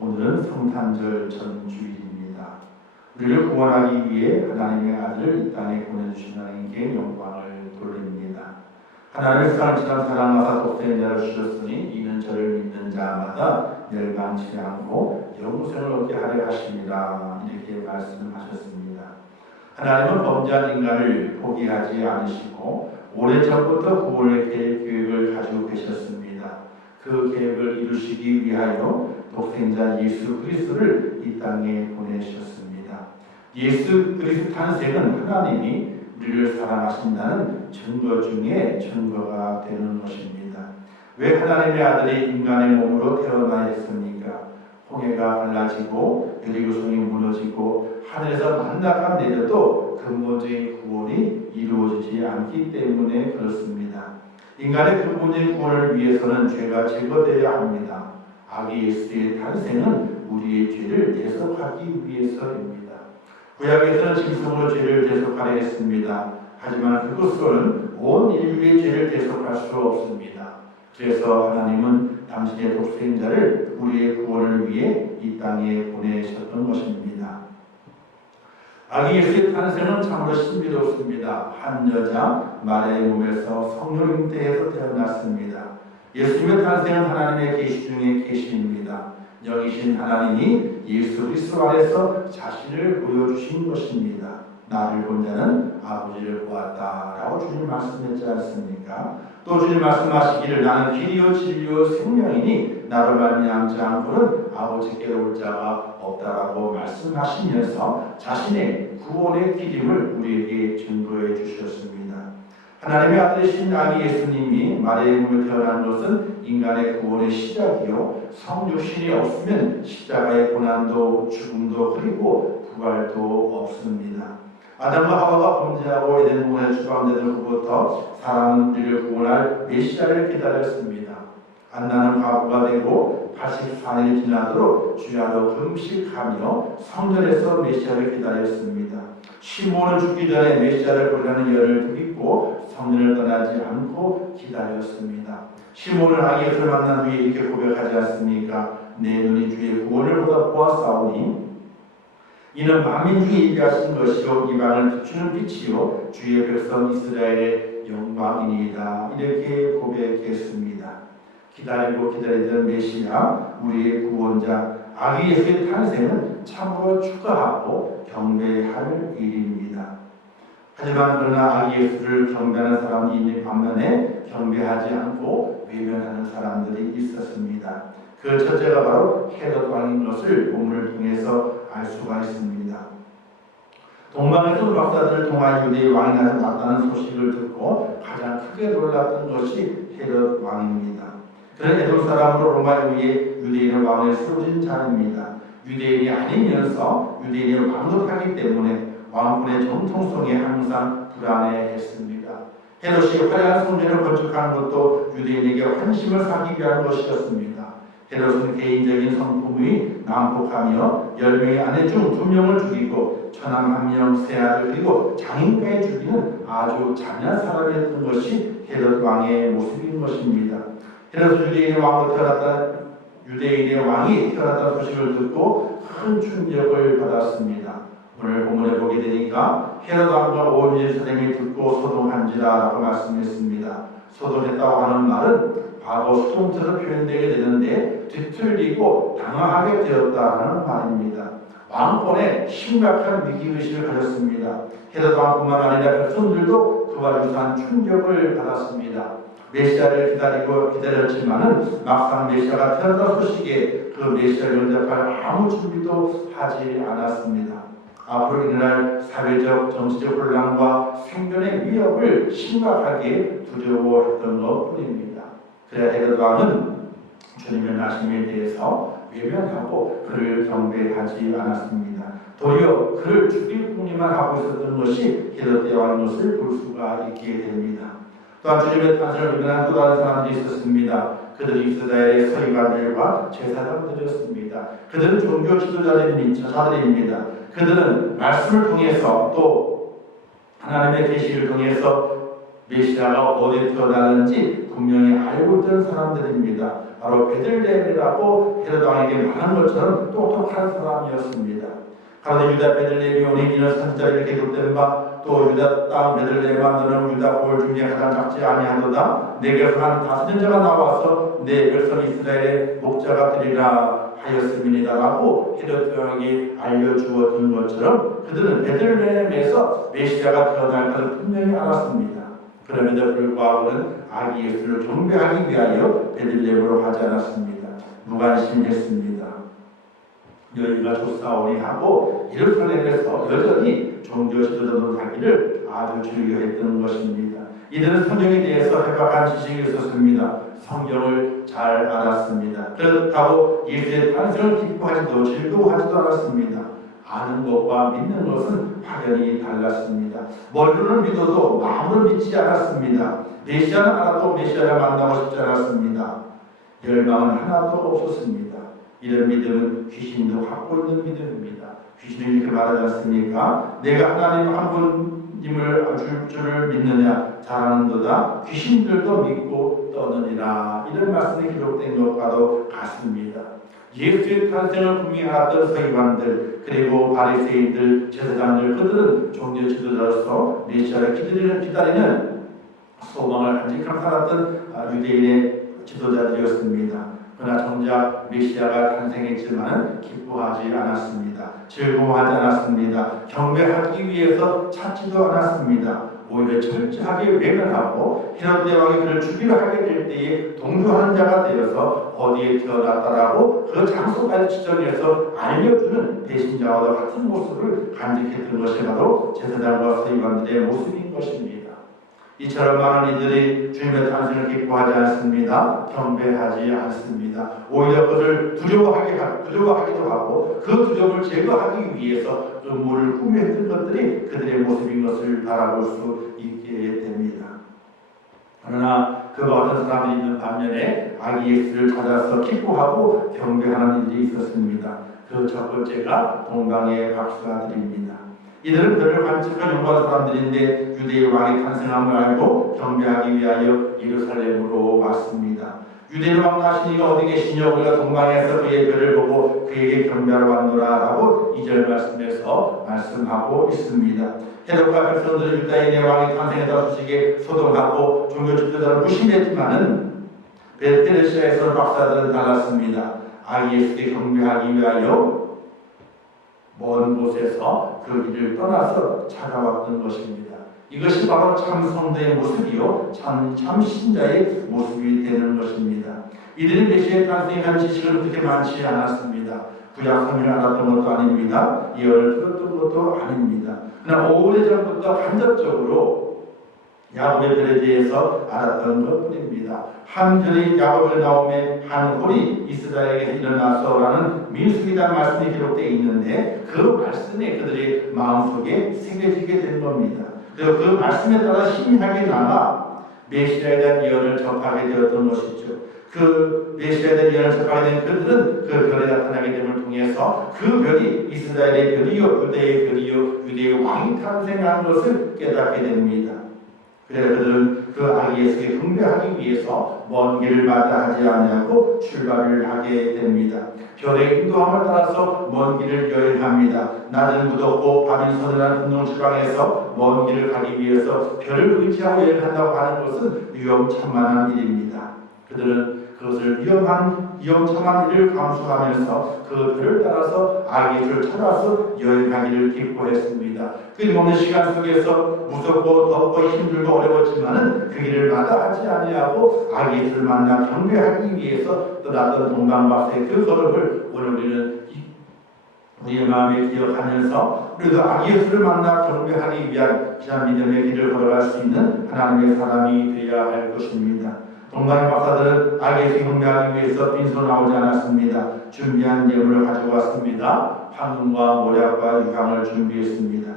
오늘은 성탄절 전주일입니다. 우리를 구원하기 위해 하나님의 아들을 이 땅에 보내주신 하나님께 영광을 돌립니다. 하나님의 세상을 지난 사랑하사 독생자를 주셨으니 이는 저를 믿는 자마다 멸망치 않고 영생을 얻게 하려 하십니다. 이렇게 말씀하셨습니다. 하나님은 범죄한 인간을 포기하지 않으시고 오래전부터 구원의 계획을 가지고 계셨습니다. 그 계획을 이루시기 위하여 독생자 예수 그리스도를 이 땅에 보내셨습니다. 예수 그리스도 탄생은 하나님이 우리를 사랑하신다는 증거 중에 증거가 되는 것입니다. 왜 하나님의 아들이 인간의 몸으로 태어나야 했습니까? 홍해가 갈라지고 여리고성이 무너지고 하늘에서 만나가 내려도 근본적인 구원이 이루어지지 않기 때문에 그렇습니다. 인간의 근본적인 구원을 위해서는 죄가 제거되어야 합니다. 아기 예수의 탄생은 우리의 죄를 대속하기 위해서입니다. 구약에서는 짐승으로 죄를 대속하려 했습니다. 하지만 그것으로는 온 인류의 죄를 대속할 수 없습니다. 그래서 하나님은 당신의 독생자를 우리의 구원을 위해 이 땅에 보내셨던 것입니다. 아기 예수의 탄생은 참으로 신비롭습니다. 한 여자 마리아의 몸에서 성령 잉태에서 태어났습니다. 예수님의 탄생은 하나님의 계시 중에 계시입니다. 여기신 하나님이 예수 그리스도 안에서 자신을 보여주신 것입니다. 나를 본 자는 아버지를 보았다라고 주님 말씀했지 않습니까? 또 주님 말씀하시기를 나는 길이요 진리요 생명이니 나로 말미암지 않고는 아버지께로 올 자가 없다라고 말씀하시면서 자신의 구원의 길임을 우리에게 증거해 주셨습니다. 하나님의 아들이신 아기 예수님이 마리아의 몸에 태어난 것은 인간의 구원의 시작이요 성육신이 없으면 십자가의 고난도 죽음도 그리고 부활도 없습니다. 아담과 하와가 범죄하고 에덴 동산에 추방되던 후부터 사람은 우리를 구원할 메시아를 기다렸습니다. 안나는 과부가 되고 84년이 지나도록 주야로 금식하며 성전에서 메시아를 기다렸습니다. 시몬은 죽기 전에 메시아를 보려는 열을 드리고 성전을 떠나지 않고 기다렸습니다. 시몬은 아기 예수를 만난 후에 이렇게 고백하지 않습니까? 내 눈이 주의 구원을 보았사오니 이는 만민 중에 예비하신 것이요 이방을 비추는 빛이요 주의 백성 이스라엘의 영광이니이다. 이렇게 고백했습니다. 기다리고 기다리던 메시아 우리의 구원자 아기 예수의 탄생은 참으로 축하하고 경배할 일입니다. 하지만 그러나 아기 예수를 경배하는 사람이 있는 반면에 경배하지 않고 외면하는 사람들이 있었습니다. 그 첫째가 바로 헤롯 왕인 것을 본문을 통해서 알 수가 있습니다. 동방에서 박사들을 통하여 유대의 왕이 나타났다는 소식을 듣고 가장 크게 놀랐던 것이 헤롯 왕입니다. 그는 에돔 사람으로 로마에 의해 유대인의 왕을 세워진 자입니다. 유대인이 아니면서 유대인을 왕노하기 때문에 왕권의 정통성에 항상 불안해했습니다. 헤롯이 화려한 성전을 건축한 것도 유대인에게 환심을 사기 위한 것이었습니다. 헤롯은 개인적인 성품이 난폭하며 10명의 아내 중 2명을 죽이고 처남 1명, 세 아들 그리고 장인까지 죽이는 아주 잔인한 사람이었던 것이 헤롯 왕의 모습인 것입니다. 헤롯은 유대인의 왕이 태어났다는 소식을 듣고 큰 충격을 받았습니다. 오늘 본문에 보게 되니까 헤롯 왕과 온 예루살렘이 듣고 소동한지라라고 말씀했습니다. 소동했다고 하는 말은 과거 소동처럼 표현되게 되는데 뒤틀리고 당황하게 되었다는 말입니다. 왕권에 심각한 위기의식을 가졌습니다. 헤롯 왕뿐만 아니라 백성들도 그와 유사한 충격을 받았습니다. 메시아를 기다렸지만은 막상 메시아가 태어난 소식에 그 메시아를 영접할 아무 준비도 하지 않았습니다. 앞으로 일어날 사회적, 정치적 혼란과 생존의 위협을 심각하게 두려워했던 것뿐입니다. 그래야 헤롯 왕은 주님의 나심에 대해서 외면하고 그를 경배하지 않았습니다. 도리어 그를 죽일 궁리만 하고 있었던 것이 헤롯 왕인 것을 볼 수가 있게 됩니다. 또한 주님의 탄생을 외면한 또 다른 사람들이 있었습니다. 그들이 이스라엘의 서기관들과 제사장들이었습니다. 그들은 종교 지도자들입니다. 그들은 말씀을 통해서 또 하나님의 계시를 통해서 메시아가 어디에 태어나는지 분명히 알고 있던 사람들입니다. 바로 베들레헴이라고 헤롯 왕에게 말한 것처럼 똑똑한 사람이었습니다. 그런데 유다 베들레헴이 오니 이는 선지자에게 기록된 바 또 유다 땅 베들레헴아 너는 유다 볼 중에 가장 작지 아니하도다. 내게서 한 5년자가 나와서 내 백성 이스라엘의 목자가 되리라 하였음이니다라고 헤롯 왕이 알려주었던 것처럼 그들은 베들레헴에서 메시아가 태어날 것을 분명히 알았습니다. 그럼에도 불구하고는 아기 예수를 경배하기 위하여 베들레헴으로 가지 않았습니다. 무관심했습니다. 여기가 조사오니 하고 예루살렘에서 여전히 종교 지도자로 가기를 아주 즐겨했던 것입니다. 이들은 성경에 대해서 해박한 지식이 있었습니다. 성경을 잘 알았습니다. 그렇다고 예수의 탄생을 기뻐하지도 즐거워하지도 않았습니다. 아는 것과 믿는 것은 확연히 달랐습니다. 머리로는 믿어도 마음으로 믿지 않았습니다. 메시아는 알아도 메시아를 만나고 싶지 않았습니다. 열망은 하나도 없었습니다. 이런 믿음은 귀신도 갖고 있는 믿음입니다. 귀신이 이렇게 말하지 않습니까? 내가 하나님 한 분님을 줄 줄을 믿느냐 잘하는도다. 귀신들도 믿고 떠느니라. 이런 말씀이 기록된 것과도 같습니다. 예수의 탄생을 분명히 알았던 서기관들 그리고 바리새인들, 제사장들 그들은 종교 지도자로서 메시아를 기다리는 소망을 간직하며 살았던 유대인의 지도자들이었습니다. 그러나 정작 메시아가 탄생했지만 기뻐하지 않았습니다. 즐거워하지 않았습니다. 경배하기 위해서 찾지도 않았습니다. 오히려 철저하게 외면하고 헤롯 왕이 그를 죽이려 하게 될 때에 동조하는 자가 되어서 어디에 태어났다라고 그 장소까지 지정해서 알려주는 배신자와 같은 모습을 간직했던 것이 바로 제사장과 서기관들의 모습인 것입니다. 이처럼 많은 이들이 주님의 탄생을 기뻐하지 않습니다. 경배하지 않습니다. 오히려 그를 두려워하기도 하고 그 두려움을 제거하기 위해서 음모를 꾸며했던 것들이 그들의 모습인 것을 바라볼 수 있게 됩니다. 그러나 그와 같은 사람들이 있는 반면에 아기 예수를 찾아서 기뻐하고 경배하는 일이 있었습니다. 그 첫 번째가 동방의 박사들입니다. 이들은 별을 관측한 용감한 사람들인데 유대의 왕이 탄생함을 알고 경배하기 위하여 예루살렘으로 왔습니다. 유대의 왕 나시니가 어디 계시냐 우리가 동방에서 그의 별을 보고 그에게 경배하러 왔노라 라고 2절 말씀에서 말씀하고 있습니다. 헤롯과 백성들은 유다인의 왕이 탄생했다는 소식에 소동하고 종교 지도자를 무시했지만은 베르시아에서 박사들은 달랐습니다. 아기 예수께 경배하기 위하여 먼 곳에서 그 길을 떠나서 찾아왔던 것입니다. 이것이 바로 참 성도의 모습이요 참 신자의 모습이 되는 것입니다. 이들이 메시아의 탄생에 대한 지식은 그렇게 많지 않았습니다. 구약 성경을 알았던 것도 아닙니다. 예언을 들었던 것도 아닙니다. 그러나 오래전부터 간접적으로 야곱의 별에 대해서 알았던 것뿐입니다. 한 별이 야곱을 나오매 한 홀이 이스라엘에게 일어나서라는 민수기란 말씀이 기록되어 있는데 그 말씀이 그들의 마음속에 새겨지게 된 겁니다. 그리고 그 말씀에 따라 희미하게 남아 메시아에 대한 예언을 접하게 되었던 것이죠. 그 메시아에 대한 예언을 접하게 된 그들은 그 별에 나타나게 됨을 통해서 그 별이 이스라엘의 별이요 유대의 별이요 유대의 왕이 탄생한 것을 깨닫게 됩니다. 그래서 그들은 그 아기 예수께 경배하기 위해서 먼 길을 마다하지 아니하고 출발을 하게 됩니다. 별의 인도함을 따라서 먼 길을 여행합니다. 낮은 무덥고 밤이 서늘한 분동지방에서 먼 길을 가기 위해서 별을 의지하고 여행한다고 하는 것은 위험천만한 일입니다. 그들은 그것을 위험천만 일을 감수하면서 그 별을 따라서 아기 예수를 찾아서 여행하기를 기뻐했습니다. 끊임없는 시간 속에서 무섭고 덥고 힘들고 어려웠지만은 그 길을 마다하지 아니하고 아기 예수를 만나 경배하기 위해서 떠났던 동방박사의 그 걸음을 오늘 우리는 우리의 마음에 기억하면서 우리도 아기 예수를 만나 경배하기 위한 지난 믿음의 길을 걸어갈 수 있는 하나님의 사람이 되어야 할 것입니다. 동방의 박사들은 아기 예수 경배하기 위해서 빈손하지 않았습니다. 준비한 예물을 가지고 왔습니다. 황금과 모략과 유황을 준비했습니다.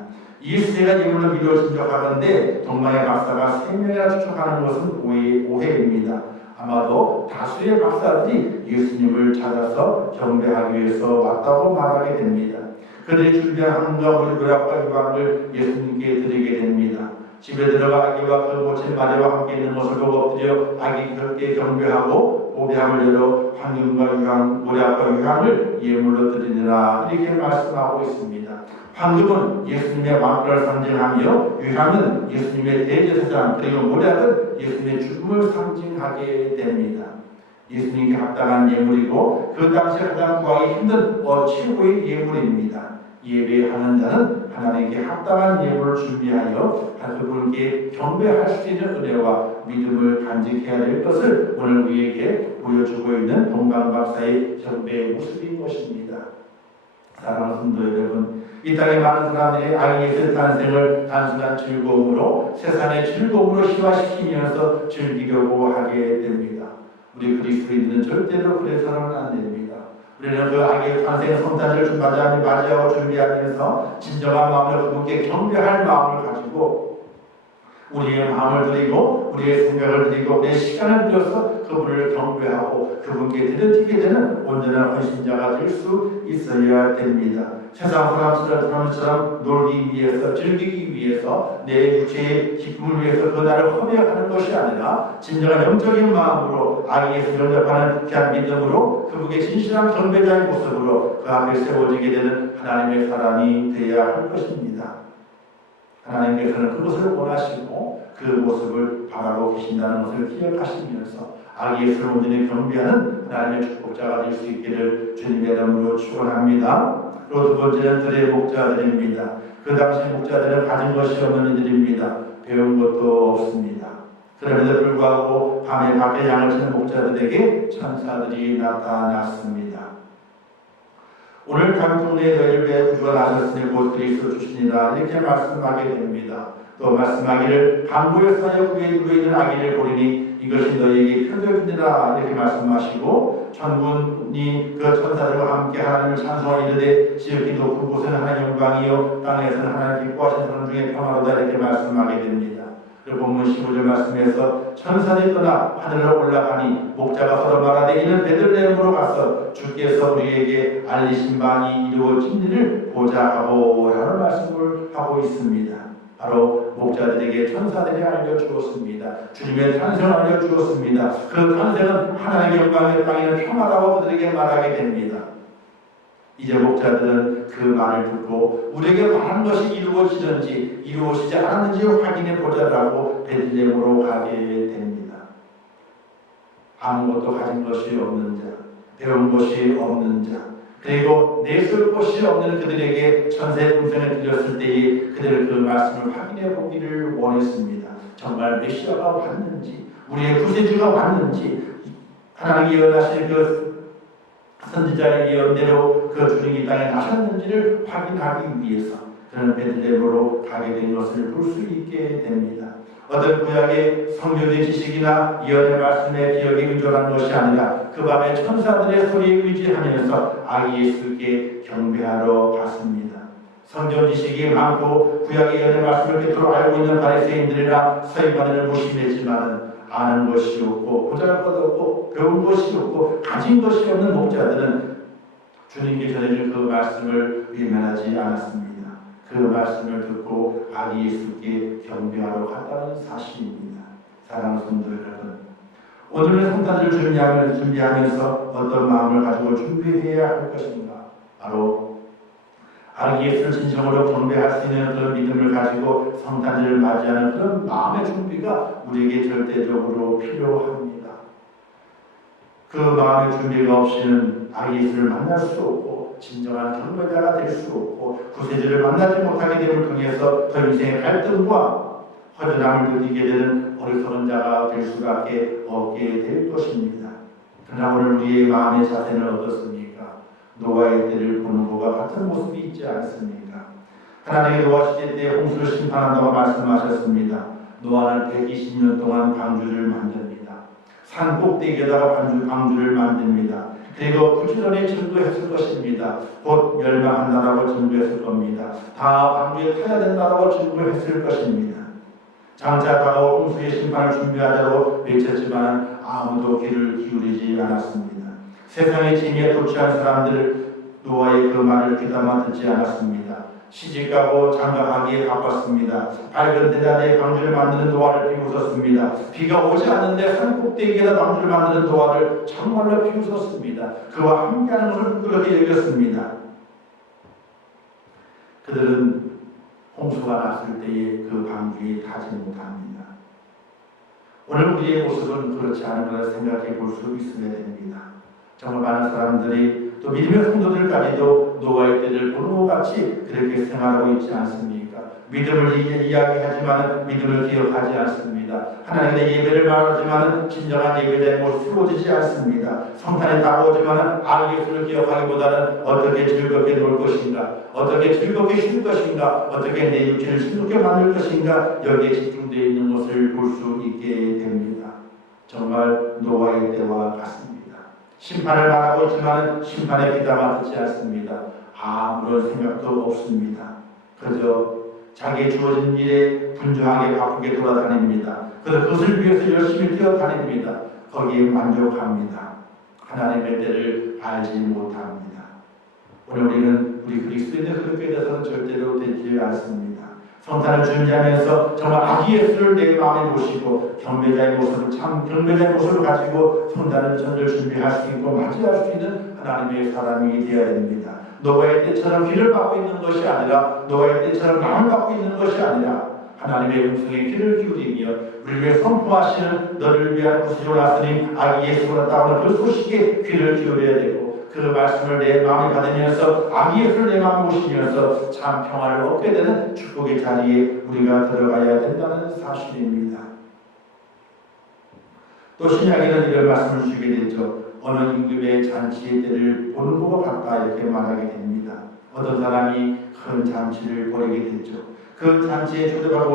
예수가 예물을 미루어 진적하건대 동방의 박사가 3명이나 추측하는 것은 오해입니다. 아마도 다수의 박사들이 예수님을 찾아서 경배하기 위해서 왔다고 말하게 됩니다. 그들이 준비한 황금과 모략과 유황을 예수님께 드리게 됩니다. 집에 들어가 아기와 그 모친 마리아와 함께 있는 것을 보고 엎드려 아기 그렇게 경배하고 보배함을 열어 황금과 유황, 모략과 유황을 예물로 드리느라 이렇게 말씀하고 있습니다. 황금은 예수님의 왕권을 상징하며 유황은 예수님의 대제사장 그리고 모략은 예수님의 죽음을 상징하게 됩니다. 예수님께 합당한 예물이고 그 당시 가장 구하기 힘든 최고의 예물입니다. 예배하는 자는 하나님께 합당한 예물을 준비하여 그분께 경배할 수 있는 은혜와 믿음을 간직해야 될 것을 오늘 우리에게 보여주고 있는 동방박사의 경배의 모습인 것입니다. 사랑하는 성도 여러분, 이 땅에 많은 사람들이 아기 예수의 탄생을 단순한 즐거움으로 세상의 즐거움으로 희화시키면서 즐기려고 하게 됩니다. 우리 그리스도인들은 절대로 그래서는 안 됩니다. 우리는 그 아기의 탄생 성탄을 맞이하고 준비하면서 진정한 마음으로 그분께 경배할 마음을 가지고 우리의 마음을 드리고 우리의 생각을 드리고 우리의 시간을 들여서 그분을 경배하고 그분께 드려지게 되는 온전한 헌신자가 될 수 있어야 됩니다. 세상 사람처럼 놀기 위해서 즐기기 위해서 내 육체의 기쁨을 위해서 그날을 허비하는 것이 아니라 진정한 영적인 마음으로 아기 예수를 영접하는 귀한 믿음으로 그분께 진실한 경배자의 모습으로 그 앞에 세워지게 되는 하나님의 사람이 되어야 할 것입니다. 하나님께서는 그것을 원하시고 그 모습을 바라고 계신다는 것을 기억하시면서 아기 예수를 온전히 경배하는 하나님의 축복자가 될 수 있기를 주님의 이름으로 축원합니다. 또 두 번째는 들의 목자들입니다. 그 당시 목자들은 가진 것이 없는 이들입니다. 배운 것도 없습니다. 그럼에도 불구하고 밤에 밖에 양을 치는 목자들에게 천사들이 나타났습니다. 오늘 다윗 동네에 너희를 위해 구주가 나셨으니 곧 그리스도 주시니라 이렇게 말씀하게 됩니다. 또 말씀하기를 강구에서 하여 구에 있는 아기를 보리니 이것이 너희에게 표적이니라 이렇게 말씀하시고 천군이 그 천사들과 함께 하나님을 찬송하여 이르되 지극히 높은 곳에는 하나님의 영광이요 땅에서는 하나님 기뻐하시는 사람 중에 평화로다 이렇게 말씀하게 됩니다. 그리고 본문 15절 말씀에서 천사들이 떠나 하늘로 올라가니 목자가 서로 말하되 이는 베들레헴으로 가서 주께서 우리에게 알리신 바니 이루어진 일을 보자 하고 라는 말씀을 하고 있습니다. 바로 목자들에게 천사들이 알려주었습니다. 주님의 탄생을 알려주었습니다. 그 탄생은 하나님의 영광의 땅에는 평화라고 그들에게 말하게 됩니다. 이제 목자들은 그 말을 듣고 우리에게 말한 것이 이루어지는지 이루어지지 않았는지 확인해 보자라고 베들레헴으로 가게 됩니다. 아무것도 가진 것이 없는 자, 배운 것이 없는 자, 그리고 내세울 것이 없는 그들에게 천사의 음성을 들렸을 때에 그들은 그 말씀을 확인해 보기를 원했습니다. 정말 메시아가 왔는지 우리의 구세주가 왔는지 하나님이 예언하신 그 선지자의 예언대로 그 주님이 땅에 나셨는지를 확인하기 위해서 그는 베들레헴으로 가게 된 것을 볼 수 있게 됩니다. 어떤 구약의 성경의 지식이나 예언의 말씀의 기억에 의존한 것이 아니라 그 밤에 천사들의 소리에 의지하면서 아기 예수께 경배하러 갔습니다. 성경 지식이 많고 구약의 예언의 말씀을 꿰뚫어 알고 있는 바리새인들이나 서기관들을 무심했지만 아는 것이 없고 보잘것없고 배운 것이 없고 가진 것이 없는 목자들은 주님께 전해줄 그 말씀을 외면하지 않았습니다. 그 말씀을 듣고 아기 예수께 경배하러 갔다는 사실입니다. 사랑하는 성도 여러분, 오늘의 성탄을 준비하면서 어떤 마음을 가지고 준비해야 할 것인가? 바로 아기 예수를 진정으로 경배할 수 있는 그런 믿음을 가지고 성탄절을 맞이하는 그런 마음의 준비가 우리에게 절대적으로 필요합니다. 그 마음의 준비가 없이는 아기 예수를 만날 수 없고 진정한 경배자가 될 수 없고 구세주를 만나지 못하게 됨을 통해서 더 인생의 갈등과 허전함을 느끼게 되는 어리석은 자가 될 수밖에 없게 될 것입니다. 그러나 오늘 우리의 마음의 자세는 어떻습니까? 노아의 때를 보는 것과 같은 모습이 있지 않습니까? 하나님의 노아 시대 때 홍수를 심판한다고 말씀하셨습니다. 노아는 120년 동안 방주를 만듭니다. 산 꼭대기에다가 방주를 만듭니다. 그리고 부지런히 증거했을 것입니다. 곧 멸망한다라고 증거했을 겁니다. 다 방주에 타야 된다라고 증거했을 것입니다. 장차 다가올 홍수의 심판을 준비하자고 외쳤지만 아무도 귀를 기울이지 않았습니다. 세상의 짐에 도취한 사람들 노아의 그 말을 귀담아 듣지 않았습니다. 시집가고 장가가기에 바빴습니다. 밝은 대낮에 방주를 만드는 도화를 비웃었습니다. 비가 오지 않는데 산 꼭대기에다 방주를 만드는 도화를 정말로 비웃었습니다. 그와 함께하는 것을 부끄럽게 여겼습니다. 그들은 홍수가 났을 때에 그 방주에 타지 못합니다. 오늘 우리의 모습은 그렇지 않은 것을 생각해 볼 수 있어야 됩니다. 정말 많은 사람들이 또 믿음의 성도들까지도 노아의 때를 보는 것 같이 그렇게 생활하고 있지 않습니까? 믿음을 이야기하지만 믿음을 기억하지 않습니다. 하나님의 예배를 말하지만 진정한 예배자의 모습을 보여주지 않습니다. 성탄에 다가오지만 예수를 기억하기보다는 어떻게 즐겁게 놀 것인가, 어떻게 즐겁게 쉴 것인가, 어떻게 내 육체를 즐겁게 만들 것인가, 여기에 집중되어 있는 것을 볼 수 있게 됩니다. 정말 노아의 때와 같습니다. 심판을 말하고 있지만 심판의 귀담아 듣지 않습니다. 아무런 생각도 없습니다. 그저 자기의 주어진 일에 분주하게 바쁘게 돌아다닙니다. 그래서 그것을 위해서 열심히 뛰어다닙니다. 거기에 만족합니다. 하나님의 때를 알지 못합니다. 오늘 우리는 우리 그리스도인의 그렇게 돼서는 절대로 되지 않습니다. 성탄을 준비하면서 정말 아기 예수를 내 마음에 모시고 경배자의 모습을 참 경배자의 모습을 가지고 성탄을 전을 준비할 수 있고 맞이할 수 있는 하나님의 사람이 되어야 됩니다. 노아의 때처럼 귀를 받고 있는 것이 아니라 노아의 때처럼 마음을 받고 있는 것이 아니라 하나님의 음성에 귀를 기울이며 우리를 위해 선포하시는 너를 위한 구세주를 왔으니 아기 예수가 나오는 그 소식에 귀를 기울여야 되고 그 말씀을 내 마음에 받으면서 아기 예수를 내 마음에 모시면서 참 평화를 얻게 되는 축복의 자리에 우리가 들어가야 된다는 사실입니다. 또 신약에는 이런 말씀을 주게 되죠. 어느 임금의 잔치의 때를 보는 것 같다 이렇게 말하게 됩니다. 어떤 사람이 큰 잔치를 벌이게 됐죠. 그 잔치에 초대받고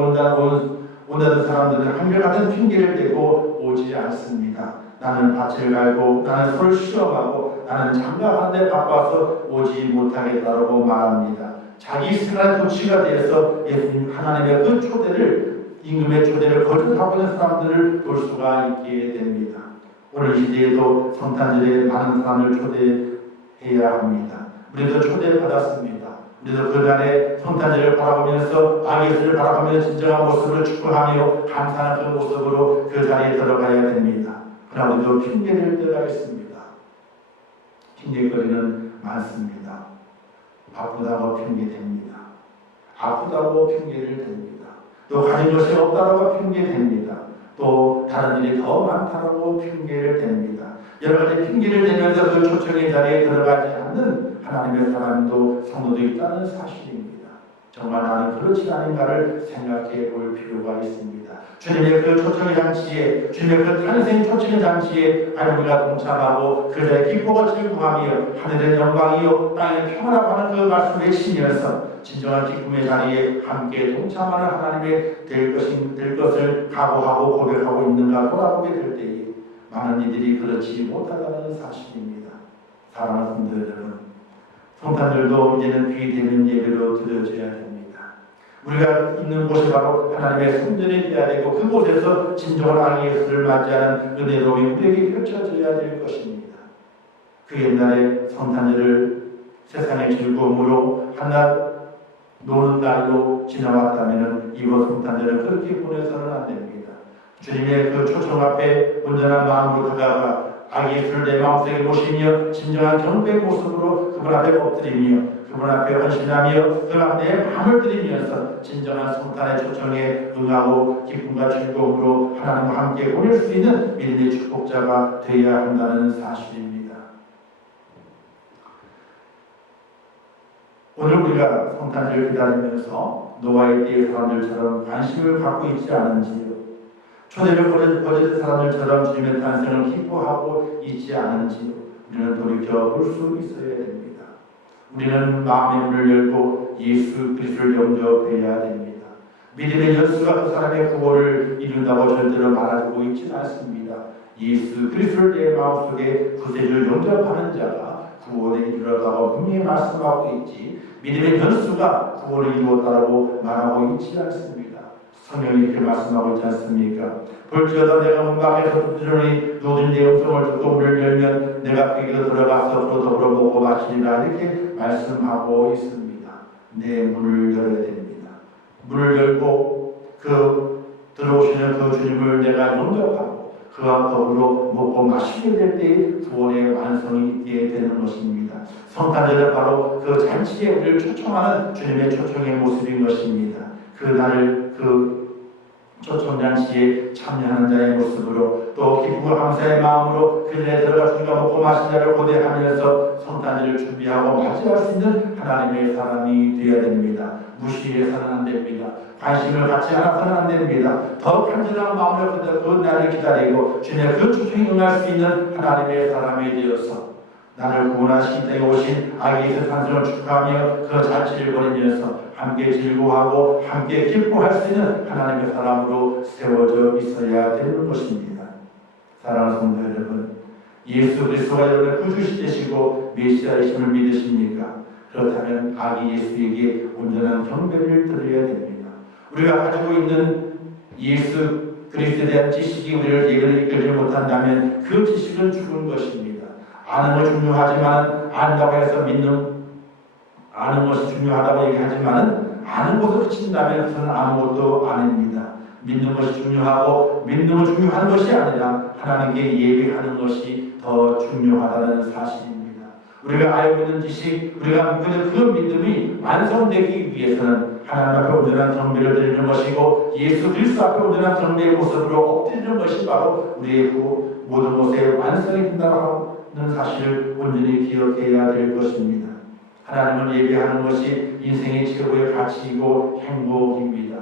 온다는 사람들은 한결같은 핑계를 대고 오지 않습니다. 나는 밭을 갈고 나는 소를 시험하고 나는 장가하는 데 바빠서 오지 못하겠다고 말합니다. 자기 생활의 도취가 되어서 예수님 하나님의 그 초대를 임금의 초대를 거절하고 있는 사람들을 볼 수가 있게 됩니다. 오늘 시대에도 성탄절에 많은 사람을 초대해야 합니다. 우리도 초대받았습니다. 우리도 그간의 성탄절을 바라보면서 아기 예수를 바라보면서 진정한 모습을 축복하며 감사하는 그 모습으로 그 자리에 들어가야 됩니다. 그러나 우리도 핑계될 때가 있습니다. 핑계거리는 많습니다. 바쁘다고 핑계댑니다. 아프다고 핑계를 댑니다. 또 가진 것이 없다고 핑계댑니다. 또 다른 일이 더 많다고 핑계를 댑니다. 여러 가지 핑계를 대면서 그 초청의 자리에 들어가지 않는 하나님의 사람도 성도도 있다는 사실입니다. 정말 나는 그렇지 않은가를 생각해 볼 필요가 있습니다. 주님의 그 초청의 잔치에, 주님의 그 탄생 초청의 잔치에 우리가 동참하고 그 자리에 기뻐가 즐거하며 하늘의 영광이요 땅의 평화라고 하는 그 말씀을 외치면서 진정한 기쁨의 자리에 함께 동참하는 하나님의 될 것을 각오하고 고백하고 있는가 돌아보게 될 때에 많은 이들이 그렇지 못하다는 사실입니다. 사랑하는 성도 여러분, 성탄절도 이제는 비되는 예배로 드려져야 됩니다. 우리가 있는 곳이 바로 하나님의 성전이 되어야 되고 그곳에서 진정한 아기 예수를 맞이하는 은혜로움이 우리에게 펼쳐져야 될 것입니다. 그 옛날에 성탄절을 세상의 즐거움으로 한날 노는 날로 지나왔다면 이번 성탄절을 그렇게 보내서는 안 됩니다. 주님의 그 초청 앞에 온전한 마음으로 다가가 아기 예수를 내 마음속에 모시며 진정한 경배의 모습으로 그분 앞에 엎드리며 그분 앞에 헌신하며 그 앞에 마음을 드리면서 진정한 성탄의 초청에 응하고 기쁨과 즐거움으로 하나님과 함께 보낼 수 있는 믿음의 축복자가 되어야 한다는 사실입니다. 오늘 우리가 성탄절을 기다리면서 노아의 때의 사람들처럼 관심을 갖고 있지 않은지요? 초대를 거절한 사람들처럼 주님의 탄생을 기뻐하고 있지 않은지요? 우리는 돌이켜 볼 수 있어야 됩니다. 우리는 마음의 문을 열고 예수 그리스도를 영접해야 됩니다. 믿음의 열수가 그 사람의 구원을 이룬다고 절대로 말하고 있지는 않습니다. 예수 그리스도를 내 마음속에 구세주를 영접하는 자가 구원에 이르렀다고 분명히 말씀하고 있지 믿음의 열수가 구원을 이루었다고 말하고 있지 않습니다. 성경이 이렇게 말씀하고 있지 않습니까? 볼지어다 내가 문 밖에서 부지런히 누구든 내 음성을 듣고 문을 열면 내가 그에게로 들어가서 더불어 먹고 마시리라 이렇게 말씀하고 있습니다. 내 문을 열어야 됩니다. 문을 열고 들어오시는 그 주님을 내가 영접하고 그와 더불어 먹고 마시게 될 때의 구원의 완성이 있게 되는 것입니다. 성탄절은 바로 그 잔치에 우리를 초청하는 주님의 초청의 모습인 것입니다. 그날을 초청잔치에 참여하는 자의 모습으로 또 기쁘고 감사의 마음으로 그 자리에 들어가 주님과 먹고 마신 자를 고대하면서 성탄절을 준비하고 맞이할 수 있는 하나님의 사람이 되어야 됩니다. 무시해서는 안 됩니다. 관심을 갖지 않아서는 안 됩니다. 더 간절한 마음으로 그 날을 기다리고 주님의 그 초청에 응할 수 있는 하나님의 사람이 되어서 나를 구원하시기 때문에 오신 아기 예수 탄생을 축하하며 그 잔치를 보내면서 함께 즐거워하고 함께 기뻐할 수 있는 하나님의 사람으로 세워져 있어야 되는 것입니다. 사랑하는 성도 여러분, 예수 그리스도가 여러분의 구주시 되시고 메시아이심을 믿으십니까? 그렇다면 아기 예수에게 온전한 경배를 드려야 됩니다. 우리가 가지고 있는 예수 그리스도에 대한 지식이 우리를 예를 이끌지 못한다면 그 지식은 죽은 것입니다. 아는 것이 중요하지만 안다고 해서 아는 것이 중요하다고 얘기하지만 아는 것을 그친다면 그것은 아무것도 아닙니다. 믿는 것이 중요하고 믿는 것이 중요한 것이 아니라 하나님께 예배하는 것이 더 중요하다는 사실입니다. 우리가 알고 있는 지식, 우리가 믿고 있는 그 믿음이 완성되기 위해서는 하나님 앞에 온전한 경배를 드리는 것이고 예수 그리스도 앞에 온전한 경배의 모습으로 엎드리는 것이 바로 우리의 모든 것의 완성이 된다고 하는 사실을 온전히 기억해야 될 것입니다. 하나님을 예배하는 것이 인생의 최고의 가치이고 행복입니다.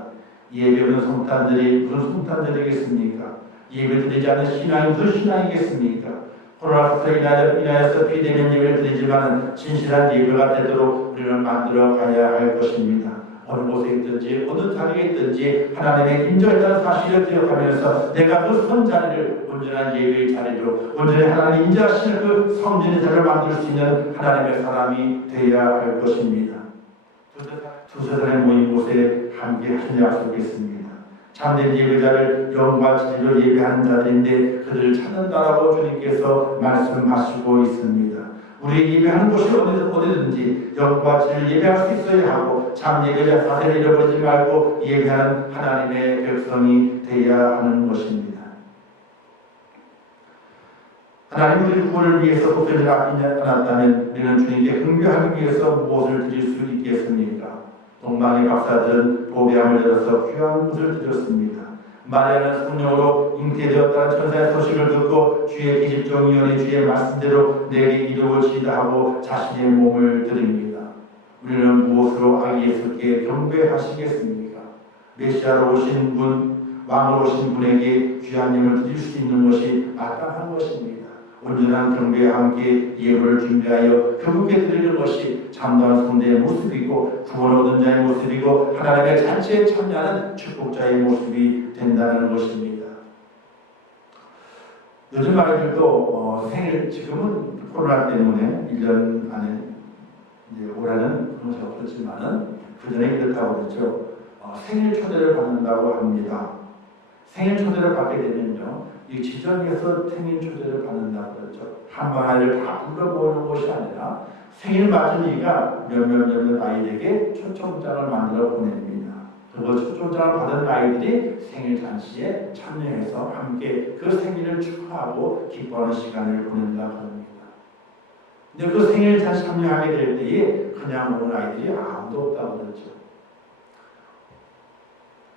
예배 없는 성탄절이 무슨 성탄절이겠습니까? 예배 드리지 않는 신앙이 무슨 신앙이겠습니까? 코로나19로 인하여서 비대면 예배를 드리지만 진실한 예배가 되도록 우리는 만들어 가야 할 것입니다. 어느 곳에 있든지 어느 자리에 있든지 하나님의 인정했다는 사실을 기억하면서 내가 그 선자리를 온전한 예배의 자리로 온전히 하나님 인정하시는 그 성전의 자리를 만들 수 있는 하나님의 사람이 되어야 할 것입니다. 두세 사람이 모인 곳에 함께 하신 약속이 있습니다. 참된 예배자를 영과 진리로 예배하는 자들인데 그들을 찾는다라고 주님께서 말씀하시고 있습니다. 우리 예배하는 곳이 어디든지 영과 진리를 예배할 수 있어야 하고 참 예배자 사세를 잃어버리지 말고 예배하는 하나님의 백성이 되어야 하는 것입니다. 하나님 우리 구원을 위해서 독생자를 아끼지 않았다면 우리는 주님께 흥겨하기 위해서 무엇을 드릴 수 있겠습니까? 동방의 박사들은 보배함을 열어서 귀한 것을 드렸습니다. 마리아는 성령으로 잉태되었다는 천사의 소식을 듣고 주의 계집종이오니 주의 말씀대로 내게 이루어지이다 하고 자신의 몸을 드립니다. 우리는 무엇으로 아기 예수께 경배하시겠습니까? 메시아로 오신 분, 왕으로 오신 분에게 귀한 예물을 드릴 수 있는 것이 마땅한 것입니다. 온전한 경배와 함께 예물을 준비하여 그분께 드리는 것이 참다운 성대의 모습이고 구원 얻은 자의 모습이고 하나님의 잔치에 참여하는 축복자의 모습이 된다는 것입니다. 요즘 아이들도 생일 지금은 코로나 때문에 1년 안에 이제 올해는 그렇지만은 그전에 이렇다고 그랬죠. 생일 초대를 받는다고 합니다. 생일 초대를 받게 되면요. 이 지정에서 생일 초대를 받는다고 그랬죠. 한 번 아이를 다 불러보는 것이 아니라 생일 맞은 이가 몇몇 아이에게 초청장을 만들어 보냅니다. 그리고 초청장을 받은 아이들이 생일 잔치에 참여해서 함께 그 생일을 축하하고 기뻐하는 시간을 보낸다고 합니다. 근데 그 생일 잔치 참여하게 될 때에 그냥 오는 아이들이 아무도 없다고 그랬죠.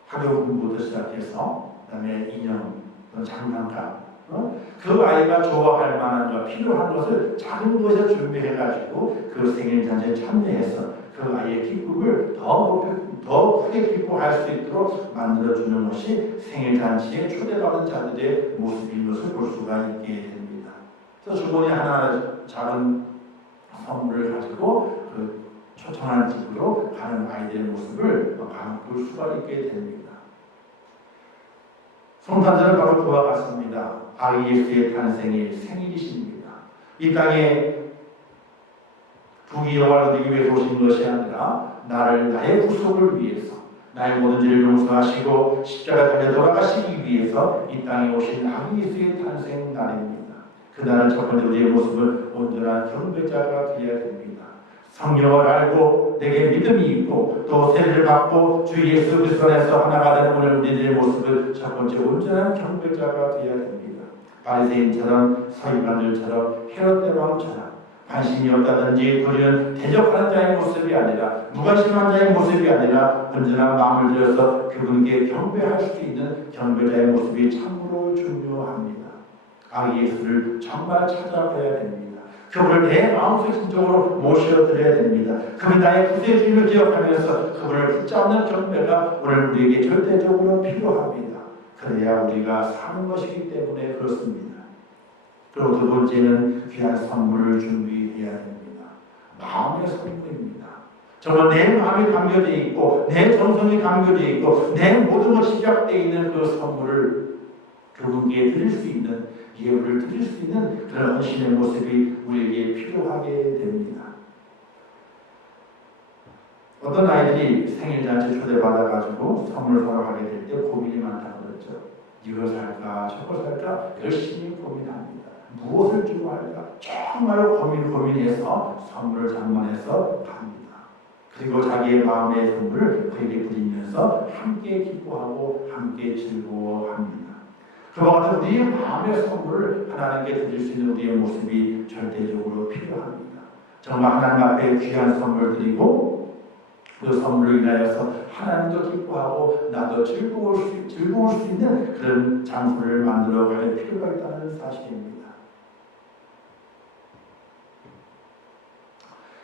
학교 공부부터 시작해서 그다음에 인형 장난감, 그 아이가 좋아할 만한 것, 필요한 것을 작은 것에 준비해가지고 그 생일 잔치에 참여해서 그 아이의 기쁨을 더 크게 기뻐할 수 있도록 만들어주는 것이 생일 잔치에 초대받은 자들의 모습인 것을 볼 수가 있게 됩니다. 그래서 주머니 하나 작은 선물을 가지고 그 초청하는 집으로 가는 아이들의 모습을 볼 수가 있게 됩니다. 성탄절은 바로 그와 같습니다. 아기 예수의 탄생일, 생일이십니다. 이 땅에 부귀 영화를 누리기 위해서 오신 것이 아니라 나의 구속을 위해서 나의 모든 죄를 용서하시고 십자가 달려 돌아가시기 위해서 이 땅에 오신 아기 예수의 탄생 날입니다. 그 날을 첫 번째 우리의 모습을 온전한 경배자가 되어야 됩니다. 성경을 알고 내게 믿음이 있고 또 세례를 받고 주 예수 그리스도 안에서 하나가 되는 오늘 우리들의 모습을 첫 번째 온전한 경배자가 되어야 됩니다. 바리새인처럼 서기관들처럼 헤롯 대왕처럼 관심이 없다든지 우리는 대적하는 자의 모습이 아니라 무관심한 자의 모습이 아니라 언제나 마음을 들여서 그분께 경배할 수 있는 경배자의 모습이 참으로 중요합니다. 예수를 정말 찾아가야 됩니다. 그분을 내 마음속 진정으로 모셔드려야 됩니다. 그분이 나의 구세주님을 기억하면서 그분을 붙잡는 경배가 오늘 우리에게 절대적으로 필요합니다. 그래야 우리가 사는 것이기 때문에 그렇습니다. 그리고 두 번째는 귀한 선물을 준비해야 됩니다. 마음의 선물입니다. 정말 내 마음이 담겨져 있고 내 정성이 담겨져 있고 내 모든 것이 시작되어 있는 그 선물을 그분께 드릴 수 있는 예물을 드릴 수 있는 그런 헌신의 모습이 우리에게 필요하게 됩니다. 어떤 아이들이 생일잔치 초대받아가지고 선물을 사러 가게 될 때 고민이 많다고 그랬죠. 이걸 살까 저걸 살까 열심히 고민합니다. 무엇을 주고 할까 정말로 고민해서 선물을 장만해서 갑니다. 그리고 자기의 마음의 선물을 그에게 드리면서 함께 기뻐하고 함께 즐거워합니다. 그와 같은 우리의 마음의 선물을 하나님께 드릴 수 있는 우리의 모습이 절대적으로 필요합니다. 정말 하나님 앞에 귀한 선물 드리고 그 선물로 인하여서 하나님도 기뻐하고 나도 즐거울 수 있는 그런 장소를 만들어갈 필요가 있다는 사실입니다.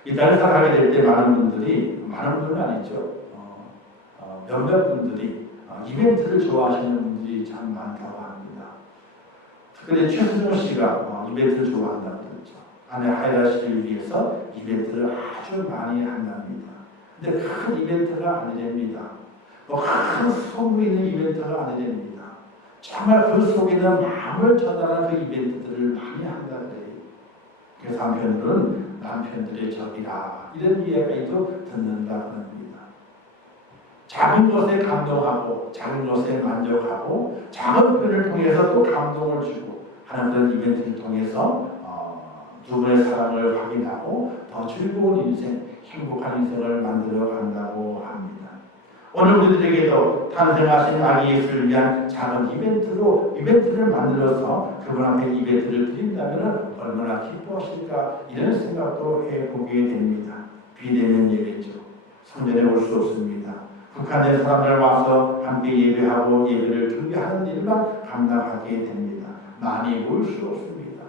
이 땅을 살아가게 될 때 많은 분들은 아니죠. 몇몇 분들이 이벤트를 좋아하시는 분들이 참 많다고 합니다. 특별히 최수종 씨가 이벤트를 좋아한다고 그랬죠. 아내 하이라 씨를 위해서 이벤트를 아주 많이 한답니다. 근데 큰 이벤트가 아니됩니다. 큰 소문 있는 이벤트가 아니됩니다. 정말 그 속에는 마음을 전하는 그 이벤트들을 많이 한다 그래요. 그래서 한편으로는 남편들의 적이라 이런 이야기도 듣는다 합니다. 작은 것에 감동하고 작은 것에 만족하고 작은 표현을 통해서 또 감동을 주고 하는 그런 이벤트를 통해서 두 분의 사랑을 확인하고 더 즐거운 인생, 행복한 인생을 만들어 간다고 합니다. 오늘 우리들에게도 탄생하신 아기 예수를 위한 작은 이벤트를 만들어서 그분 앞에 이벤트를 드린다면 얼마나 기뻐하실까 이런 생각도 해보게 됩니다. 비대면 예배죠. 성전에 올 수 없습니다. 북한의 사람들 와서 함께 예배하고 예배를 준비하는 일만 감당하게 됩니다. 많이 모일 수 없습니다.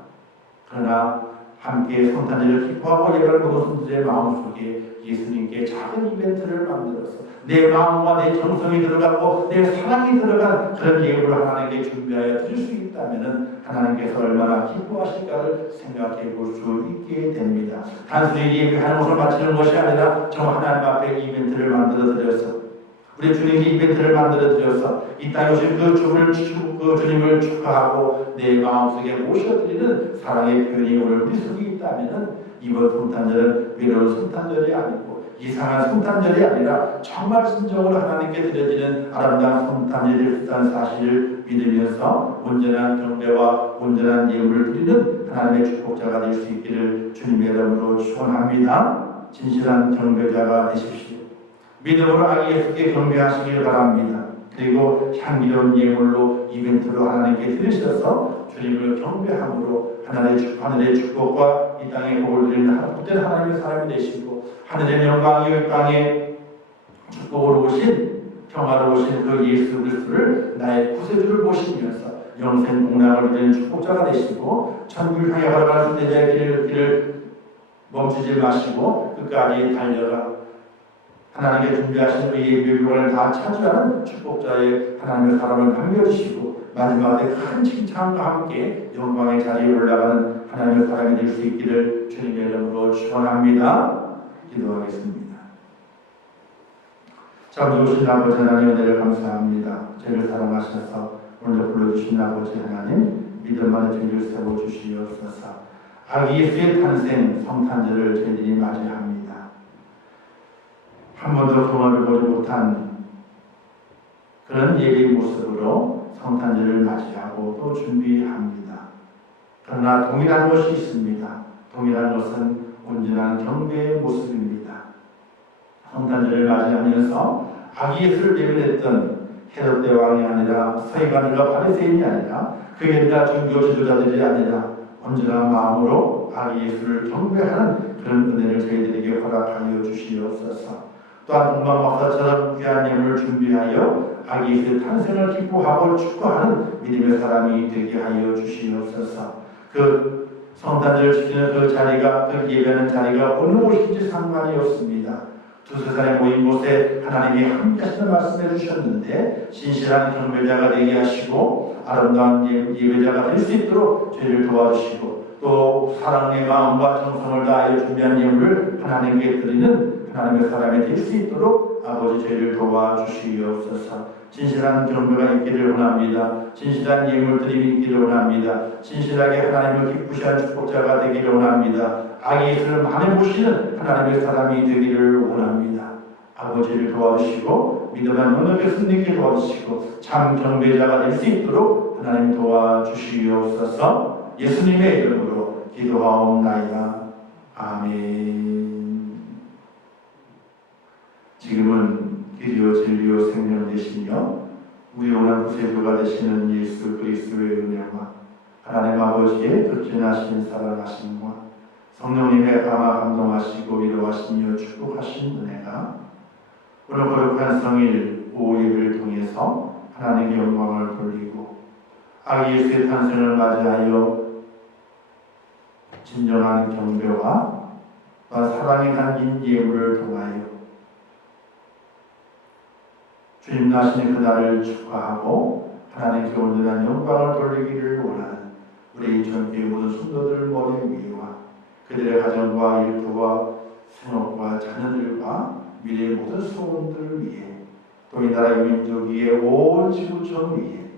그러나 함께 성탄절을 기뻐하고 예배를 모든 분들의 마음속에 예수님께 작은 이벤트를 만들어서 내 마음과 내 정성이 들어가고 내 사랑이 들어간 그런 예물을 하나님께 준비하여 드릴 수 있다면 하나님께서 얼마나 기뻐하실까를 생각해 볼 수 있게 됩니다. 단순히 예배하는 것을 마치는 것이 아니라 저 하나님 앞에 이벤트를 만들어 드려서 우리 주님이 이벤트를 만들어 드려서 이 땅에 오신 그 주님을 축하하고 내 마음속에 모셔드리는 사랑의 표현이 오늘 우리 속에 있다면 이번 성탄절은 외로운 성탄절이 아니고 이상한 성탄절이 아니라 정말 진정으로 하나님께 드려지는 아름다운 성탄절이 있다는 사실을 믿으면서 온전한 경배와 온전한 예물을 드리는 하나님의 축복자가 될 수 있기를 주님의 이름으로 축원합니다. 진실한 경배자가 되십시오. 믿음으로 아기 예수께 경배하시길 바랍니다. 그리고 향기로운 예물로 이벤트로 하나님께 드리셔서 주님을 경배함으로 하늘의 축복과 이 땅에 복을 드리는 복된 하나님의 사람이 되시고 하늘의 영광이 이 땅에 축복으로 오신 평화로 오신 그 예수 그리스도를 나의 구세주를 모시면서 영생 복락을 누리는 축복자가 되시고 천국을 향해 걸어가는 순례자의 길을 멈추지 마시고 끝까지 달려가 하나님께 준비하신 의의 묘기관을 다 차지하는 축복자의 하나님의 사람을 남겨주시고 마지막에 큰 칭찬과 함께 영광의 자리에 올라가는 하나님의 사람이 될 수 있기를 주님의 이름으로 축원합니다. 기도하겠습니다. 참 좋으신 아버지 하나님 은혜를 감사합니다. 저희를 사랑하셔서 오늘 불러주신 아버지 하나님 믿음 안에 저희를 세워주시옵소서. 아기 예수의 탄생 성탄절을 저희들이 맞이합니다. 한 번도 경험을 보지 못한 그런 예배의 모습으로 성탄절을 맞이하고 또 준비합니다. 그러나 동일한 것이 있습니다. 동일한 것은 온전한 경배의 모습입니다. 성탄절을 맞이하면서 아기 예수를 대변했던 헤롯 대왕이 아니라 서기관과 바리새인이 아니라 그게 다 종교 지도자들이 아니라 온전한 마음으로 아기 예수를 경배하는 그런 은혜를 저희들에게 허락하여 주시옵소서. 또한 동방 박사처럼 귀한 예물을 준비하여 아기 예수의 탄생을 기뻐하고 축구하는 믿음의 사람이 되게 하여 주시옵소서. 그 성탄절 지키는 그 자리가, 그 예배하는 자리가 어느 곳인지 상관이 없습니다. 두세 사람이 모인 곳에 하나님이 함께 하시는 말씀해 주셨는데 신실한 경배자가 되게 하시고 아름다운 예배자가 될 수 있도록 저희를 도와주시고 또 사랑의 마음과 정성을 다하여 준비한 예물을 하나님께 드리는 하나님의 사람이 될 수 있도록 아버지 저희를 도와주시옵소서. 진실한 경배가 있기를 원합니다. 진실한 예물 드림이 있기를 원합니다. 진실하게 하나님을 기쁘시한 축복자가 되기를 원합니다. 아기 예수를 많이 보시는 하나님의 사람이 되기를 원합니다. 아버지를 도와주시고 믿음의 능력에 승리케 도와주시고 참 경배자가 될 수 있도록 하나님 도와주시옵소서. 예수님의 이름으로 기도하옵나이다. 아멘. 지금은 길이요 진리요 생명 되시며 무용한 구세주가 되시는 예수 그리스도의 은혜와 하나님 아버지의 극진하신 사랑하심과 성령님의 감화 감동하시고 위로하시며 축복하신 은혜가 오늘 거룩한 성일 오후 예배를 통해서 하나님의 영광을 돌리고 아기 예수의 탄생을 맞이하여 진정한 경배와 사랑에 담긴 예물을 통하여 주님 나시는 그날을 축하하고 하나님께 온전한 영광을 돌리기를 원하는 우리 전교의 모든 성도들 머리 위와 그들의 가정과 일터와 생업과 자녀들과 미래의 모든 소원들 위해 또 이 나라 민족 위에 온 지구촌 위에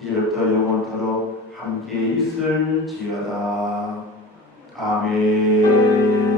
이제부터 영원토록 함께 있을지어다. 아멘.